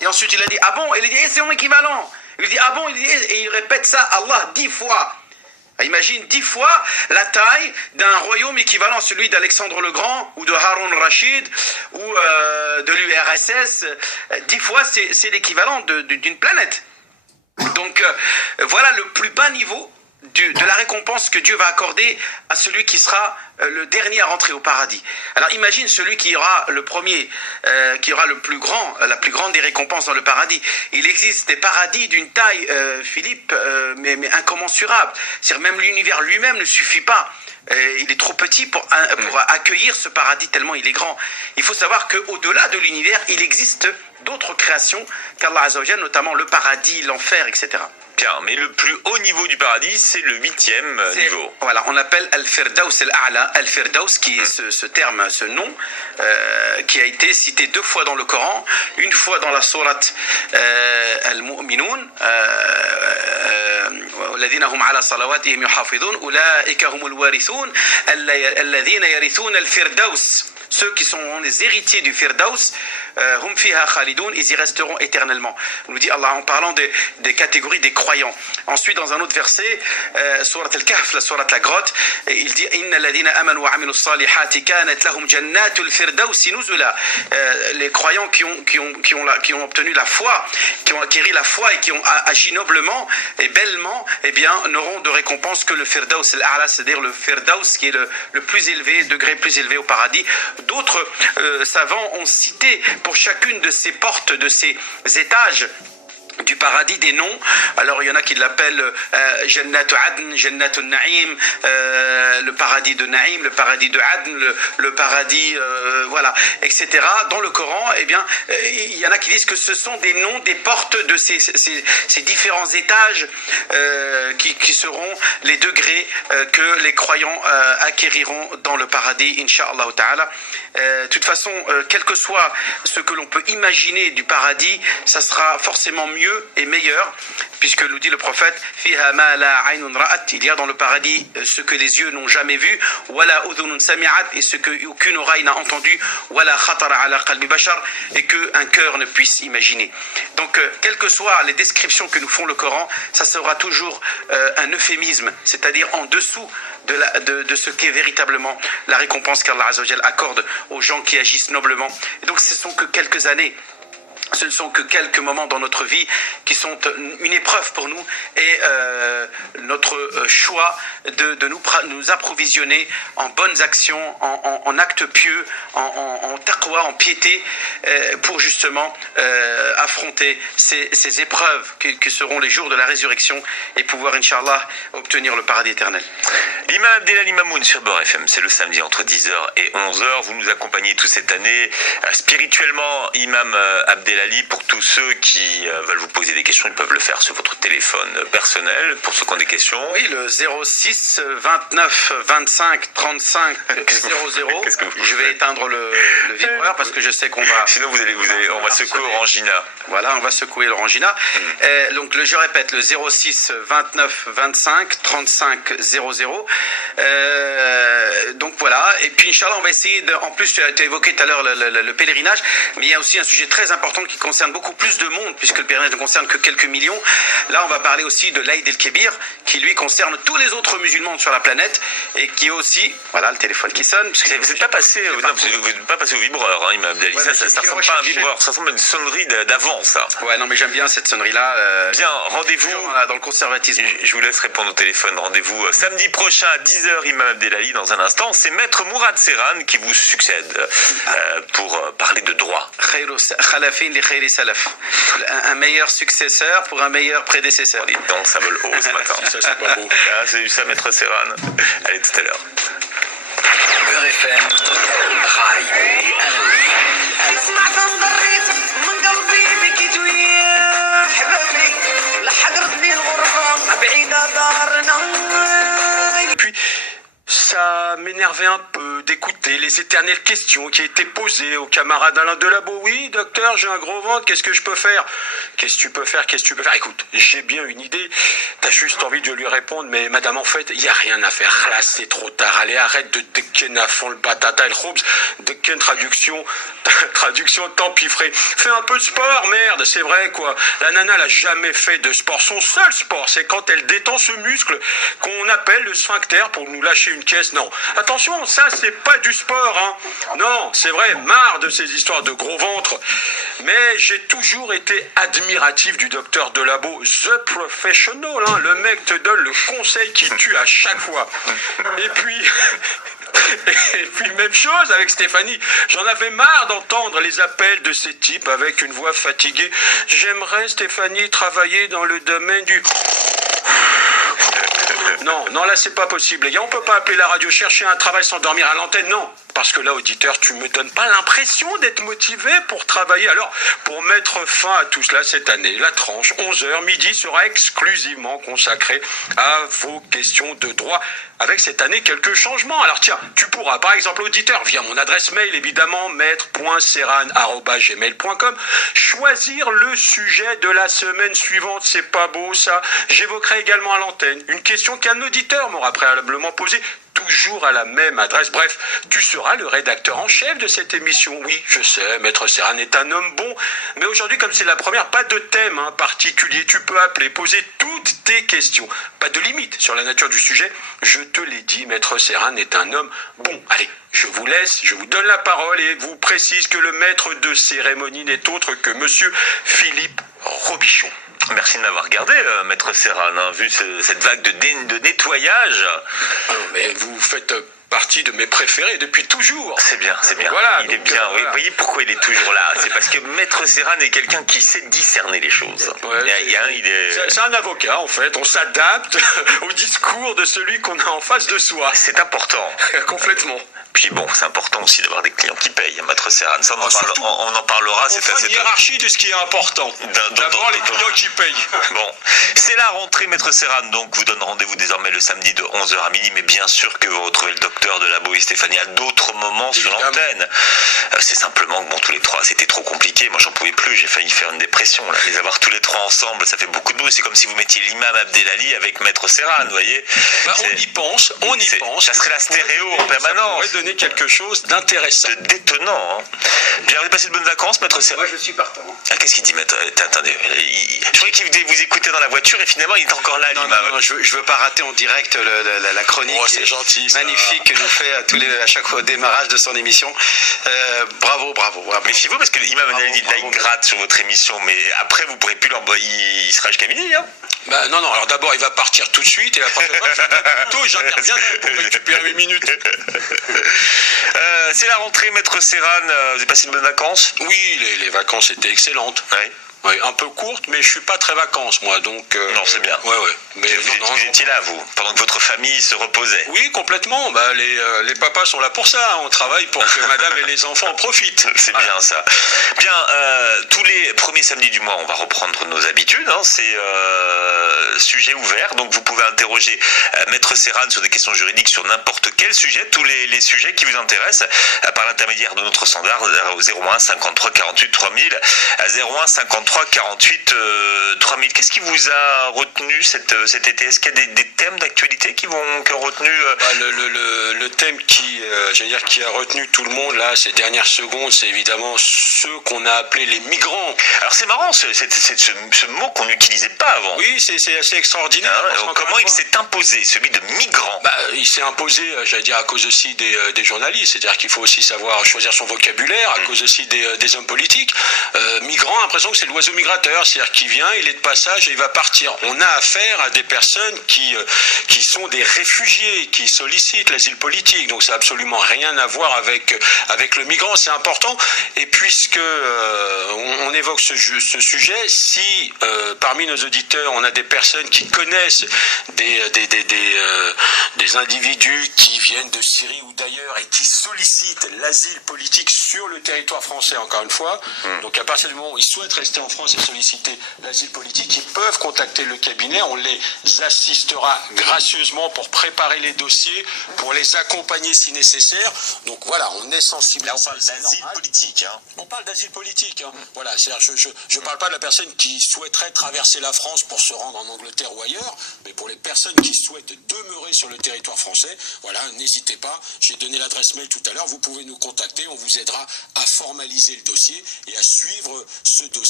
Et ensuite il a dit ah bon, il a dit c'est en équivalent. Il dit ah bon, et il répète ça Allah 10 fois. Imagine 10 fois la taille d'un royaume équivalent à celui d'Alexandre le Grand ou de Harun Rashid ou de l'URSS. 10 fois c'est l'équivalent d'une planète. Donc voilà le plus bas niveau de la récompense que Dieu va accorder à celui qui sera le dernier à rentrer au paradis. Alors imagine celui qui aura le premier, qui aura la plus grande des récompenses dans le paradis. Il existe des paradis d'une taille, Philippe, mais incommensurable. C'est-à-dire même l'univers lui-même ne suffit pas. Il est trop petit pour accueillir ce paradis tellement il est grand. Il faut savoir qu'au-delà de l'univers, il existe d'autres créations qu'Allah Azza wa Jalla, notamment le paradis, l'enfer, etc. Bien, mais le plus haut niveau du paradis, c'est le 8e niveau. Voilà, on l'appelle Al-Firdaus al-A'la. Al-Firdaus, qui est ce terme, ce nom, qui a été cité 2 fois dans le Coran, une fois dans la sourate Al-Mu'minun, والذين هم على صلواتهم يحافظون أولئك هم الوارثون الذين يرثون الفردوس. Ceux qui sont les héritiers du Firdaus, hum fiha khalidoun, ils y resteront éternellement. On nous dit Allah en parlant des catégories des croyants. Ensuite, dans un autre verset, Surat Al-Kahf, la Surat la grotte, il dit Inna alladhina amanu wa amilus salihati kanat lahum jannatul firdausi nuzula. Les croyants qui ont obtenu la foi, qui ont acquis la foi et qui ont agi noblement et bellement, eh bien, n'auront de récompense que le Firdaus al-A'la, c'est-à-dire le Firdaus qui est le plus élevé, degré plus élevé au paradis. D'autres savants ont cité pour chacune de ces portes, de ces étages du paradis des noms. Alors il y en a qui l'appellent Jannatu Adn, Jannatu Naïm, le paradis de Naïm, le paradis de Adn, le paradis voilà, etc. Dans le Coran, eh bien, il y en a qui disent que ce sont des noms des portes de ces différents étages qui seront les degrés que les croyants acquériront dans le paradis, Inch'Allah Ta'ala. De toute façon, quel que soit ce que l'on peut imaginer du paradis, ça sera forcément mieux et meilleur, puisque nous dit le prophète fiha ma la aynun ra'at, il y a dans le paradis ce que les yeux n'ont jamais vu, wala udhunun sami'at, et ce que aucune oreille n'a entendu, wala khatara ala qalbi bashar, et que un cœur ne puisse imaginer. Donc quelles que soient les descriptions que nous font le Coran, ça sera toujours un euphémisme, c'est-à-dire en dessous de ce qu'est véritablement la récompense qu'Allah Azza wa Jalla accorde aux gens qui agissent noblement. Et donc ce ne sont que quelques années, ce ne sont que quelques moments dans notre vie qui sont une épreuve pour nous et notre choix de nous approvisionner en bonnes actions, en actes pieux, en taqwa, en piété, pour justement affronter ces épreuves qui seront les jours de la résurrection et pouvoir, Inch'Allah, obtenir le paradis éternel. L'imam Abdelali Mamoun sur Beurre FM, c'est le samedi entre 10h et 11h. Vous nous accompagnez toute cette année spirituellement, Imam Abdelali. Pour tous ceux qui veulent vous poser des questions, ils peuvent le faire sur votre téléphone personnel. Pour ceux qui ont des questions. Oui, le 06 29 25 35 00. Je vais éteindre le vibreur parce que je sais qu'on va... Sinon, on va secouer Orangina. Voilà, on va secouer l'Orangina. Donc, je répète, le 06 29 25 35 00. Donc, voilà. Et puis, Inch'Allah, on va essayer en plus, tu as évoqué tout à l'heure le pèlerinage, mais il y a aussi un sujet très important qui concerne beaucoup plus de monde, puisque le pèlerinage ne concerne que quelques millions. Là, on va parler aussi de l'Aïd el-Kébir, qui lui concerne tous les autres musulmans sur la planète, et qui est aussi... Voilà, le téléphone qui sonne. Vous n'êtes pas passé au vibreur, hein, Imam Abdelali. Ouais, ça ressemble pas à un vibreur, ça ressemble à une sonnerie d'avant, ça. Ouais, non, mais j'aime bien cette sonnerie-là. Bien, rendez-vous dans le conservatisme. Je vous laisse répondre au téléphone. Rendez-vous samedi prochain à 10h, Imam Abdelali. Dans un instant, c'est Maître Mourad Serran qui vous succède pour parler de droit. Un meilleur successeur pour un meilleur prédécesseur. Donc ça vole haut ce matin. Ça, c'est pas beau. Ah, c'est ça, Maître Serran. Allez, tout à l'heure. Beurre FM, Rai et Alaoui. Puis ça ça m'énervait un peu d'écouter les éternelles questions qui étaient posées au camarade Alain Delabo. Oui, docteur, j'ai un gros ventre, qu'est-ce que je peux faire? Qu'est-ce que tu peux faire? Écoute, j'ai bien une idée. T'as juste envie de lui répondre, mais madame, en fait, il y a rien à faire. Là, c'est trop tard. Allez, arrête de decken à fond le batata et le Hobbes. Decken, traduction, t'empiffré. Fais un peu de sport, merde, c'est vrai, quoi. La nana, elle a jamais fait de sport. Son seul sport, c'est quand elle détend ce muscle qu'on appelle le sphincter pour nous lâcher une caisse. Non. Attention, ça, c'est pas du sport, hein. Non, c'est vrai, marre de ces histoires de gros ventre. Mais j'ai toujours été admiratif du docteur Delabo, the professional, hein. Le mec te donne le conseil qui tue à chaque fois. Et puis même chose avec Stéphanie. J'en avais marre d'entendre les appels de ces types avec une voix fatiguée. J'aimerais, Stéphanie, travailler dans le domaine du... Non, là c'est pas possible, les gars, on peut pas appeler la radio chercher un travail sans dormir à l'antenne, non. Parce que là, auditeur, tu me donnes pas l'impression d'être motivé pour travailler. Alors, pour mettre fin à tout cela cette année, la tranche 11h midi sera exclusivement consacrée à vos questions de droit. Avec cette année, quelques changements. Alors tiens, tu pourras, par exemple, auditeur, via mon adresse mail, évidemment, maître.serran@gmail.com, choisir le sujet de la semaine suivante. C'est pas beau, ça. J'évoquerai également à l'antenne une question qu'un auditeur m'aura préalablement posée, toujours à la même adresse. Bref, tu seras le rédacteur en chef de cette émission. Oui, je sais, Maître Serran est un homme bon, mais aujourd'hui, comme c'est la première, pas de thème particulier. Tu peux appeler, poser toutes tes questions. Pas de limite sur la nature du sujet. Je te l'ai dit, Maître Serran est un homme bon. Allez, je vous laisse, je vous donne la parole et vous précise que le maître de cérémonie n'est autre que Monsieur Philippe Robichon. Merci de m'avoir regardé, Maître Serran, hein, vu cette vague de nettoyage. Mais vous faites partie de mes préférés depuis toujours. C'est bien. Voilà, il est bien. voilà. Vous voyez pourquoi il est toujours là? C'est parce que Maître Serran est quelqu'un qui sait discerner les choses. Ouais, c'est un avocat, en fait. On s'adapte au discours de celui qu'on a en face de soi. C'est important. Complètement. Puis bon, c'est important aussi d'avoir des clients qui payent, Maître Serran. Ça, on en parlera. C'est une hiérarchie de ce qui est important. D'abord, les clients qui payent. Bon, c'est la rentrée, Maître Serran. Donc, vous donne rendez-vous désormais le samedi de 11h à midi. Mais bien sûr que vous retrouvez le docteur Delabo et Stéphanie à d'autres moments sur l'antenne. C'est simplement que, bon, tous les trois, c'était trop compliqué. Moi, j'en pouvais plus. J'ai failli faire une dépression, là. Les avoir tous les trois ensemble, ça fait beaucoup de bruit. C'est comme si vous mettiez l'imam Abdelali avec Maître Serran, vous voyez. On y pense. Ça serait la stéréo en permanence. Quelque chose d'intéressant. De détonnant. Hein. Bien, vous avez passé de bonnes vacances, Maître Serran? Moi, je suis partant. Ah, qu'est-ce qu'il dit, Maître? Attendez. Je croyais qu'il vous écoutait dans la voiture et finalement, il est encore là, Non, je veux pas rater en direct la chronique. Oh, c'est gentil, magnifique que nous fait à chaque fois au démarrage de son émission. Bravo. Méfiez-vous parce que l'imam Abdelali, là, il gratte sur votre émission, mais après, vous pourrez plus l'envoyer. Il sera jusqu'à midi, hein? Non, alors d'abord, il va partir tout de suite et la prochaine fois, j'interviens pour récupérer 8 minutes. C'est la rentrée, Maître Serran. Vous avez passé de bonnes vacances? Oui, les vacances étaient excellentes. Oui, un peu courte, mais je suis pas très vacances, moi, donc... Non, c'est bien. Ouais. Mais vous étiez là, vous, pendant que votre famille se reposait? Oui, complètement. Les papas sont là pour ça. On travaille pour que madame et les enfants en profitent. C'est bien ça. Bien, tous les premiers samedis du mois, on va reprendre nos habitudes. Hein, c'est sujet ouvert, donc vous pouvez interroger Maître Serran sur des questions juridiques sur n'importe quel sujet, tous les sujets qui vous intéressent, par l'intermédiaire de notre standard au 01 53 48 3000, 01 53 48 3000. Qu'est-ce qui vous a retenu cet été? Est-ce qu'il y a des thèmes d'actualité qui ont retenu le thème qui a retenu tout le monde là ces dernières secondes, c'est évidemment ceux qu'on a appelés les migrants. Alors c'est marrant, c'est ce mot qu'on n'utilisait pas avant. Oui, c'est assez extraordinaire. Comment il s'est imposé, celui de migrant? Il s'est imposé, j'allais dire, à cause aussi des journalistes. C'est-à-dire qu'il faut aussi savoir choisir son vocabulaire, à cause aussi des hommes politiques. Migrant, l'impression que c'est l'oiseau migrateur, c'est-à-dire qu'il vient, il est de passage et il va partir. On a affaire à des personnes qui sont des réfugiés, qui sollicitent l'asile politique. Donc ça n'a absolument rien à voir avec le migrant, c'est important. Et puisque on est évoque ce sujet, si parmi nos auditeurs on a des personnes qui connaissent des individus qui viennent de Syrie ou d'ailleurs et qui sollicitent l'asile politique sur le territoire français, encore une fois, donc à partir du moment où ils souhaitent rester en France et solliciter l'asile politique, ils peuvent contacter le cabinet, on les assistera gracieusement pour préparer les dossiers, pour les accompagner si nécessaire. Donc voilà, on est sensible. Là, on parle d'asile politique. Hein. On parle d'asile politique. Hein. Voilà, je ne parle pas de la personne qui souhaiterait traverser la France pour se rendre en Angleterre ou ailleurs, mais pour les personnes qui souhaitent demeurer sur le territoire français, voilà, n'hésitez pas. J'ai donné l'adresse mail tout à l'heure. Vous pouvez nous contacter. On vous aidera à formaliser le dossier et à suivre ce dossier.